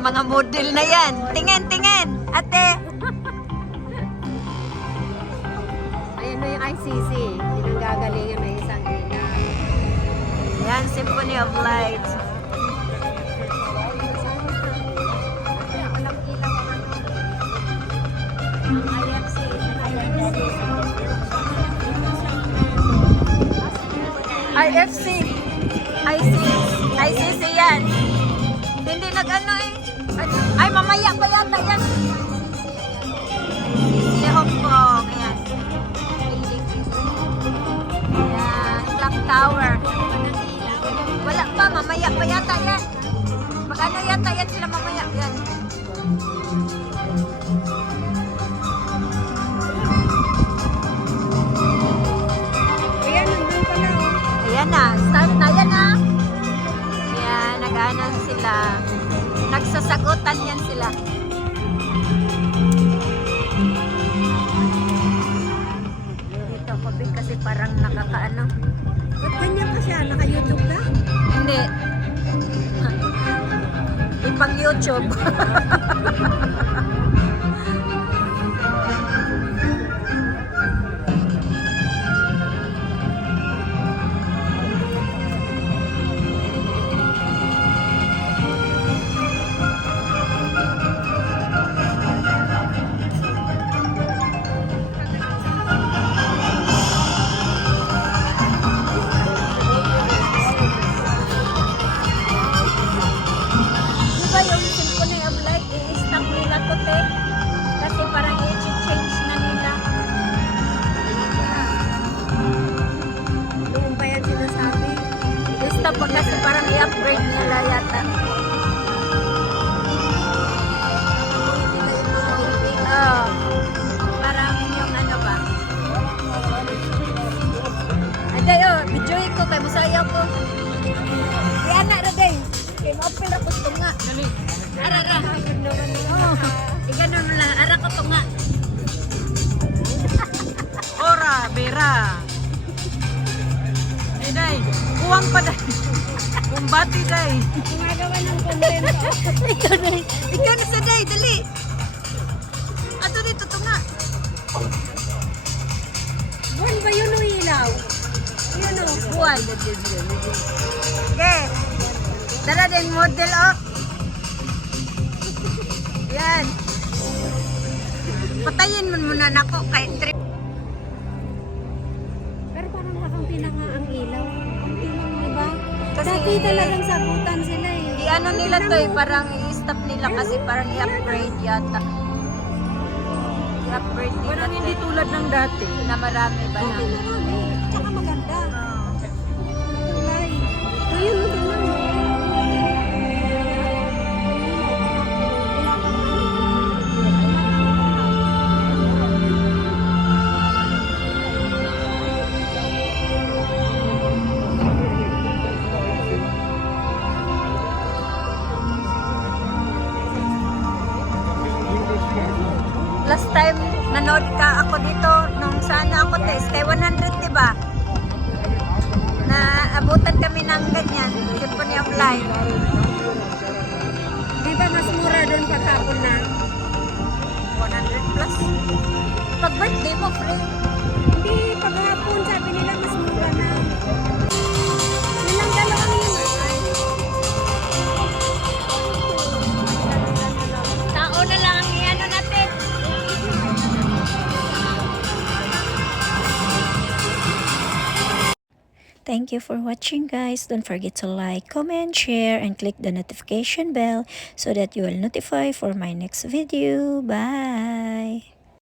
Parang mga model na yan. Tingin, tingin. Ate. Ayan na yung ICC. Pinanggagalingan na isang ina. Yan, Symphony of Light. IFC. ICC yan. Hindi nag-ano eh. Ay, mamaya pa yata yan. ICC Hong Kong. Ayan. Ayan. Clock Tower. Wala pa. Mamaya pa yata yan. Mag-ano yata yan sila mamaya. Yan. Ayan, nandun pala. Ayan na. Start na. Ayan na. Ayan. Nag-ano sila. Nagsasagutan yan sila. Dito ko din kasi parang nakakaano. Ba't ganyan ka siya? Naka-YouTube ka? Hindi. Ipang YouTube. Diba yung Symphony of Light, i-stop nila to, te? Kasi parang i-change na nila. Noon pa yan sinasabi. I-stop pa kasi parang i-upgrade nila yata. Oh, parang yung ano ba? Aday, oh, videoin ko, kay masaya ko. Di anak na, day. Kay ma-open na ko ito nga. Arara. Oh, iganon mo lang. Ara ko ito nga. Ora, Bera. Eh, day. Uwang pa, day. Kumbati, day. Gumagawa ng content. Ikaw na. Ikaw na sa day. Dali. Ato dito ito nga. Buwan ba yun o ilaw? Yun o. Buwan. Okay. Dala din model, oh. Yan. Patayin mo muna nako kay trip. Pero parang nakakunti na nga ang ilaw. Kunti lang, diba? Kasi- Dati talagang sagutan sila eh. Di ano nila to eh, parang i-stop nila kasi parang i-upgrade yata. I-upgrade nila. Parang hindi tulad ng dati. Na marami ba na? Okay marami. Tsaka maganda. Kulay. Ayun mo din lang. Last time nanood ka ako dito nung sana ako te, Sky 100 diba? Na abutan kami ng ganyan, Symphony of Light. Di ba mas mura doon pagkapon na? 100 plus. Pag birthday mo, free. Hindi, paghapon sabi nila mas mura na. Yun ang dalawang yun. Tao na lang ang iano natin. Thank you for watching, guys. Don't forget to like, comment, share, and click the notification bell so that you will notify for my next video. Bye!